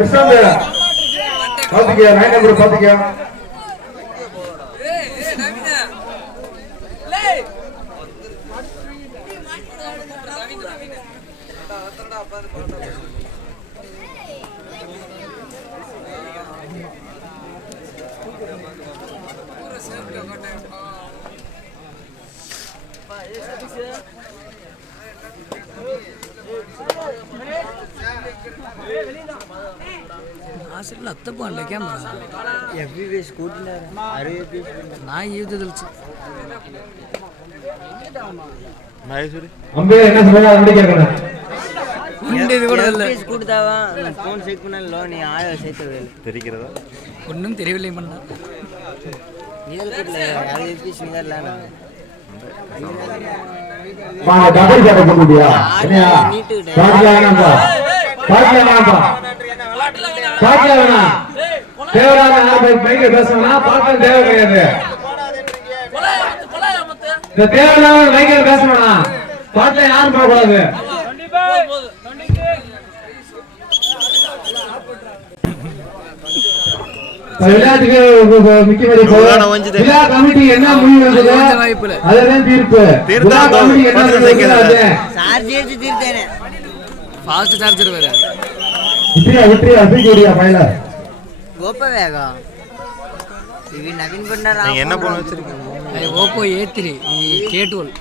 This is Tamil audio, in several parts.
கிருஷ்ணா பாத்துக்கியா நைன் நம்பர் பாத்துக்கியா హాస్టల్లో అత్తపు అండి కెమెరా ఎఫ్బీబీ స్కూటీ అరవై నా ఏది తెలుసు మహేశ్వరి ఉండేది கூட இல்ல. கொடுத்தாவா ஃபோன் நீ ஆயோ சேர்த்து தெரிகிறதா? ஒன்றும் தெரியவில்லை மண்ணா நீதல் கட்டல அது நான் நீட்டு வேணாம்பா பாக்கலாம் வேணாம் தேவையான பைக்க பேசணும்னா பாக்கலாம் தேவை கிடையாது இந்த தேவையில்லாம பைக்க பேச வேணாம் பாட்டில யாரும் போகக்கூடாது. விளையாட்டுக்கு என்ன முடிவு. அதுதான் தீர்ப்பு. தீர்த்தா விழா கமிட்டி என்ன விட்டுறியா விட்டுறியா தூக்கி விடியா பயில ஓப்போ வேகா நவீன் பண்ணா நீங்க என்ன போன் வச்சிருக்கீங்க? Oppo A three K twelve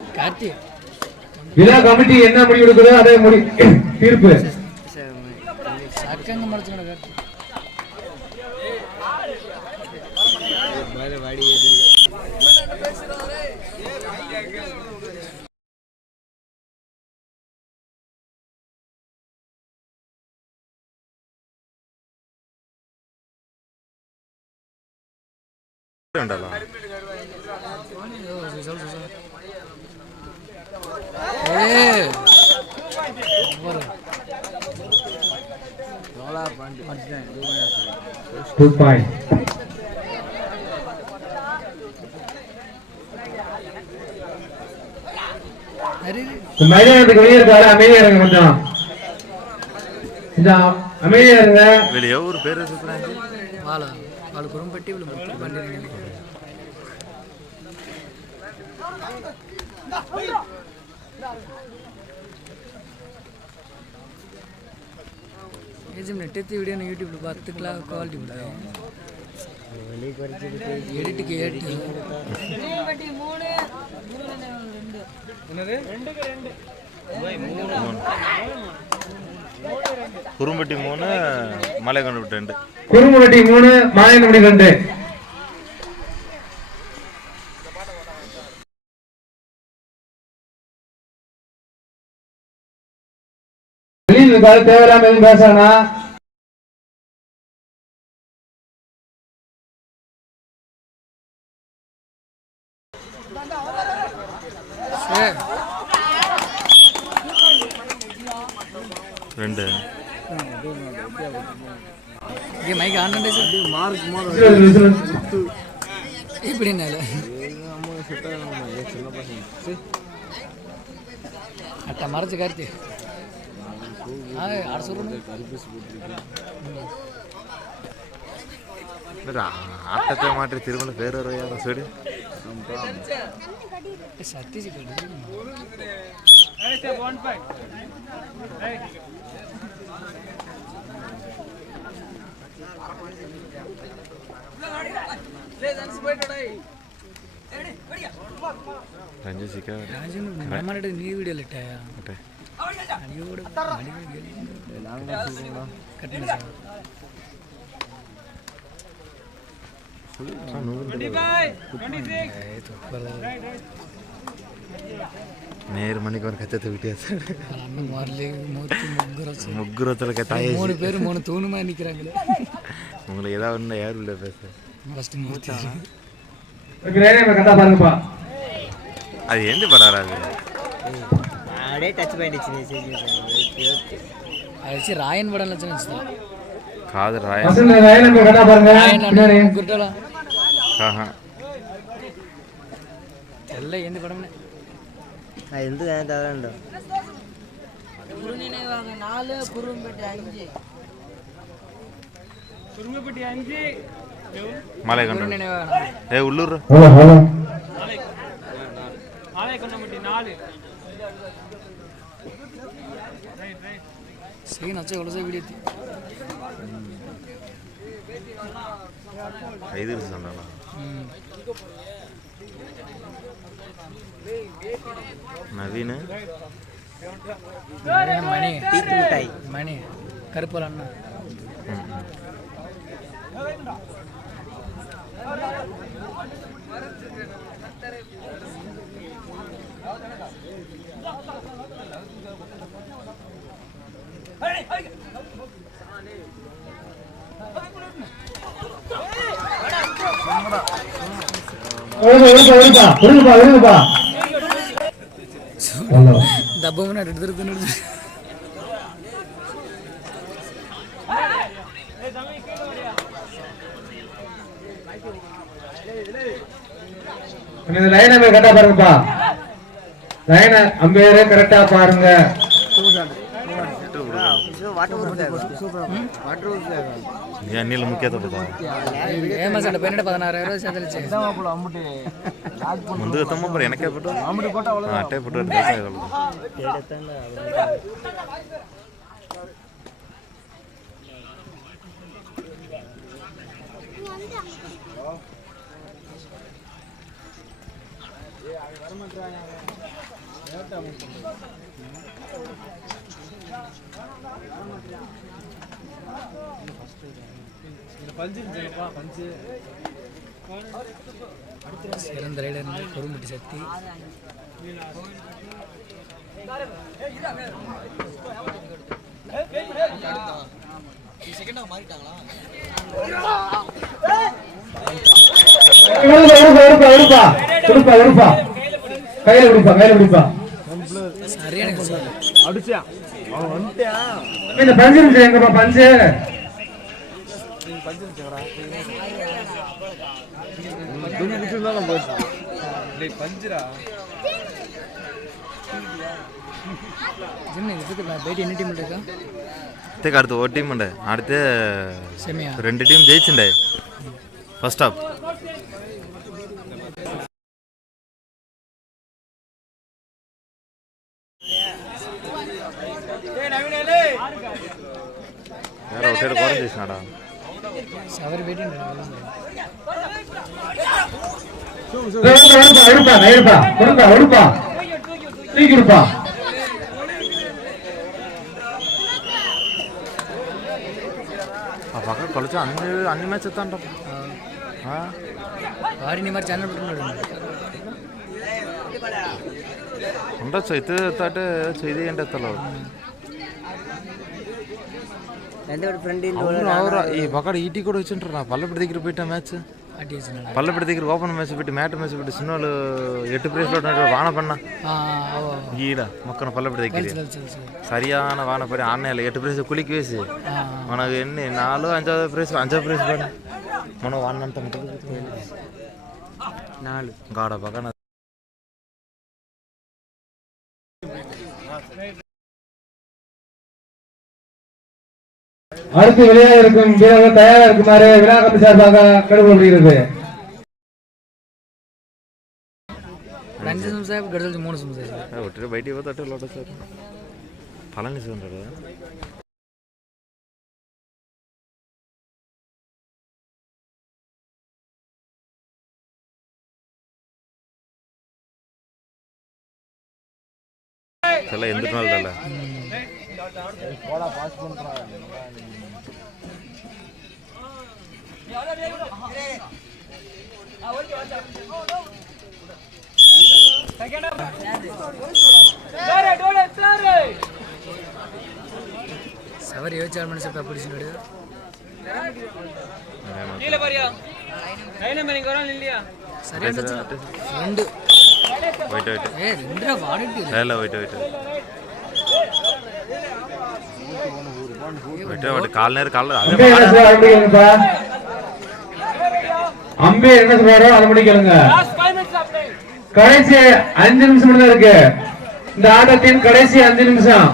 Karthik. விழா கமிட்டி என்ன முடிவு எடுக்கிறதோ அதே முடி தீர்ப்பு. சக்கங்க முடிச்சுக்கணும் ఉండాలా టూ పాయింట్ மைதானத்துக்கு வெளியே இருக்காரு. அமைதியா இருங்க கொஞ்சம். கொஞ்சம் அமைதியா இருங்க. வெளியே ஒரு பேர் வாழ వాళ్ళు ஏஜம் நெட் எத்தி வீடியோ யூடியூப்ல பார்த்துக்கலாம் குவாலிட்டி விட எடிட்டுக்கு குறும்பட்டி மூணு மலை கொண்டு விட்டு குறுமுகட்டி மூணு மாயனமுடி ரெண்டு. இருக்காது தேவையில்லாம எதுவும் பேசானா அட்டை மறைச்சு கார்த்தி ஆட்டத்தை மாற்றி திருமண பேர் வருவாங்க சரி సతీష్ ఇక్కడ ரஞ்சு சிக்கா రాజు మాట్లాడేది నీ వీడియోలు ఎట్టాయా நேரு மணிக்கு ஒரு கச்சத்தை விட்டு முగ్గురు கத்தாய மூணு பேர் மூணு தூணுமா நிக்கிறாங்களே. உங்களுக்கு ஏதாவது ஒண்ணு யார் உள்ள பேச. அது எந்த படம் அது? ఆడే టచ్ పాయింట్ ఇచ్చింది అది వచ్చి రాయన్ పడాలి వచ్చిన காது ராய பசங்க லைன் நம்பர் கரெக்டா பாருங்க பின்னாடி குட்டலாம் ஆஹா எல்லாம் எந்த படம்னு நான் எந்த நேரம் தவறேன்டா குறுநினைவாக நாலு குறும்பேட்டை அஞ்சு மலை கண்டு நினைவாக ஏ உள்ளூர் சரி நச்சா எவ்வளோ வீடியோ சொன்னா ம் நவீன் மணி மிட்டாய் மணி கருப்பால் அண்ணா ஒழுங்கா ஒழுங்கா ஒழுங்கா ஒழுங்கா ஹலோ டப்பாவும் எடுத்து எடுத்து எடுத்து இந்த லைன் நம்பர் கரெக்டா பாருங்கப்பா. லைன் அம்பேரே கரெக்டா பாருங்க. வாட்டர் ப்ரூஃப் வாட்டர் ப்ரூஃப் எண்ணில் முக்கியத்துவம் ஏமா சார் பன்னெண்டு பதினாறாயிரம் ரூபாய் சேர்த்துச்சு ముందు తమ్మ మరి వెనకే పెట్టు అట్టే పెట్టు అట్టే சிறந்த ரைடர் பொறுமுட்டி சக்தி. கையில பிடிப்பா கையில பிடிப்பா சார் இந்த பஞ்சு இருந்துச்சு எங்கப்பா பஞ்சு. என்ன பேட்டி என்ன டீம் இருக்கா அடுத்து அடுத்து ஒரு டீம் உண்டு அடுத்து செம்மையா ரெண்டு டீம் ஜெயிச்சுண்டே ஃபர்ஸ்ட் ஆஃப் வேற ஒரு சைடு குறைஞ்சிச்சுனாடா சவரி பேட்டி ஒழுங்கா ஒழுங்கா ஒழுங்கா ஒழுங்கா ஒழுங்கா தூக்கி கொடுப்பா ఆ పక్క కొలచు అన్ని అన్ని మ్యాచ్ ఎత్తాంట వాడి నీ మరి ఛానల్ పెట్టుకున్నాడు ఉండొచ్చు అయితే ఎత్తాటే చేది ఏంటి ఎత్తలో అవురా. ఈ ఈటీ కూడా వచ్చింటారు నా దగ్గర పెట్టిన మ్యాచ్. పల్లెపటి దగ్గర ఓపెన్ మ్యాచ్ పెట్టి మ్యాట్ మ్యాచ్ పెట్టి సినిమాలు ఎట్టు ప్లేస్లో వాన పడిన? ఈడ మొక్కన పల్లెపటి దగ్గర. సరియాన వాన పడి ఆన్నేయాలి ఎట్టు ప్రేస్ కులికి వేసి. మనకు ఎన్ని నాలుగు అంచా ప్రేస్ అంచా ప్రేస్ పడి. మనం వాన గాడ పక్కన அடுத்து விளையாட இருக்கும் வீரர்கள் தயாரா இருக்குமாறு விழா கமிட்டி சார்பாக கேட்டுக்கொள்கிறது రెండు సంవత్సరాలు గడిచి మూడు సంవత్సరాలు ఒట్టి బయటికి పోతే అట్టే లోట సార్ పళని ఉంటాడు తెల్ల ఎందుకు போடா பாஸ் பண்றான் சவர் இருபத்தி ஆறு மணி சாப்பிட்டா பிடிச்சிட்டு கீழே பாரியா லைன் நம்பர் இங்க வரான் சரியா ரெண்டு. வெயிட் வாடிட்டு இல்ல வெயிட் வெயிட் கேளுங்கப்பா அம்பே என்ன சொல்றாரோ அதை மட்டும் கேளுங்க. கடைசி அஞ்சு நிமிஷம் மட்டும் இருக்கு. இந்த ஆட்டத்தின் கடைசி அஞ்சு நிமிஷம்.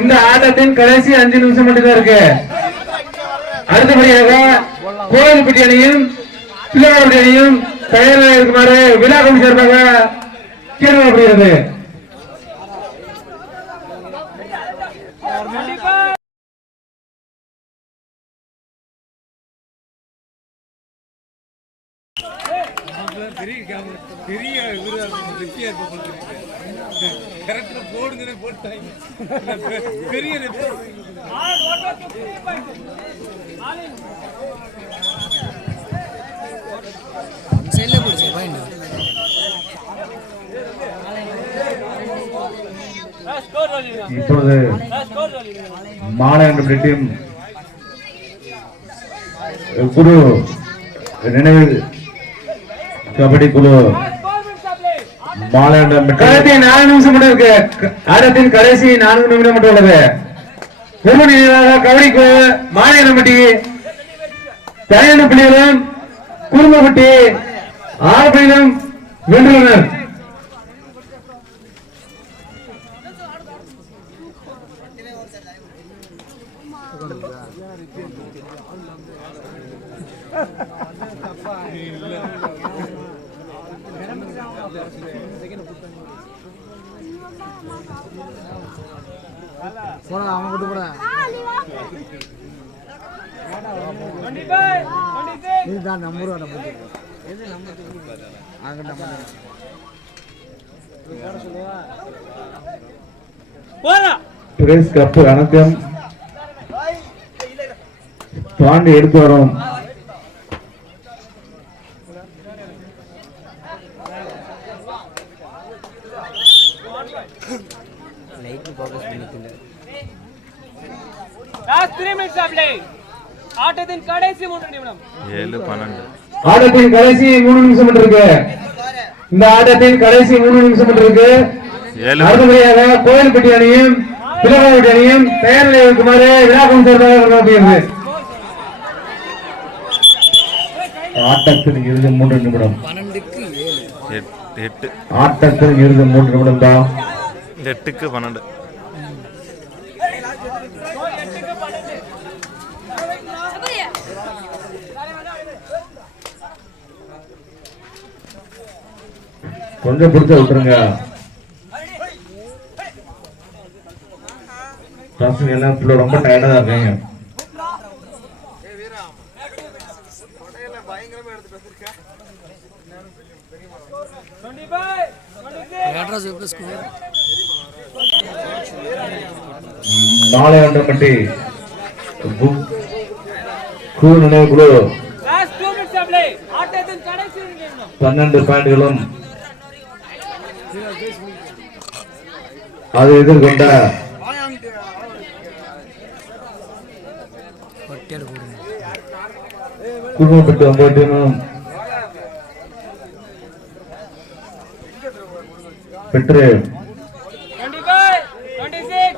இந்த ஆட்டத்தின் கடைசி அஞ்சு நிமிஷம் மட்டும் இருக்கு. அடுத்தபடியாக கோயில்பட்டி அணியும் பிள்ளையார்பட்டி அணியும் தயாராக இருக்குமாறு விழா கமிட்டி சார்பாக கேட்கப்படுகிறது பெரிய கேமரா பெரிய இவரா இருக்கும் வெற்றியா இருப்ப கரெக்டா போடுங்கன்னு போட்டாங்க பெரிய செல்ல பிடிச்சி பாயிண்ட் இப்பொழுது மாலை என்ற டீம் குழு நினைவு கபடி குழு கடைசி நாலு நிமிஷம் மட்டும் இருக்கு. ஆட்டத்தின் கடைசி நான்கு நிமிடம் மட்டும் உள்ளது. திருமணி கபடி குழு மாலை நம்பட்டி தயாரிப்பு புள்ளிகளும் குடும்பப்பட்டி ஆறு வென்றுள்ளனர். போடா அவன் கூட்டு போடா. இதுதான் நம்பர் வர எது நம்பர் அங்க நம்பர் எடுத்து வரும் லைட் ஃபோக்கஸ் பண்ணிக்கல last three minutes of play ஆட்டத்தின் கடைசி மூன்று நிமிடம். ஏழு பன்னெண்டு. ஆட்டத்தின் கடைசி மூணு நிமிஷம் இருக்கு. இந்த ஆட்டத்தின் கடைசி மூணு நிமிஷம் இருக்கு. அடுத்தபடியாக கோயில்பட்டி அணியும் பிள்ளையார்பட்டி அணியும் தயார் நிலையில் இருக்குமாறு விழாக்கம் நோக்கியது ஆட்டத்தின் இறுதி மூன்று நிமிடம். ஆட்டத்தின் இறுதி மூன்று நிமிடம் தான். எட்டுக்கு பன்னெண்டு. கொஞ்சம் பிடிச்ச விட்டுருங்க. பசங்க எல்லாம் பிள்ளை ரொம்ப டயர்டா தான் இருக்காங்க. டுவெண்ட்டி ஃபைவ் நாளை ஒன்றப்பட்டி குழு நினைவு குழு last two minutes of play ஆட்டத்தின் கடைசி இரண்டு நிமிடம் பன்னெண்டு பாயிண்ட்களும் அதை எதிர்கொண்ட குடும்பப்பட்டு ஒன்பது பெற்று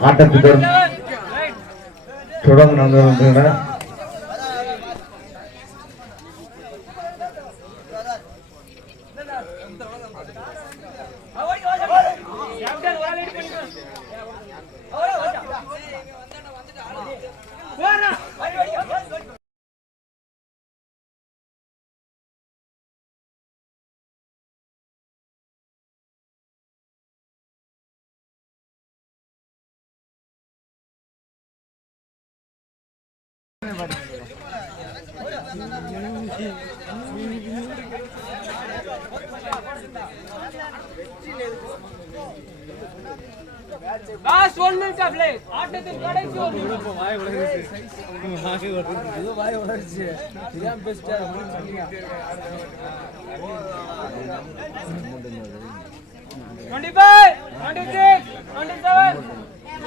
twenty 조랑 난다는 데나 last one minute of play ஆட்டத்தின் கடைசி ஒரு நிமிடம் வாய் உடச்சு இதான் பெஸ்டா twenty five twenty six twenty seven சும்மா மணியா இல்ல bro, இங்க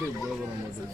Hadi bakalım hadi.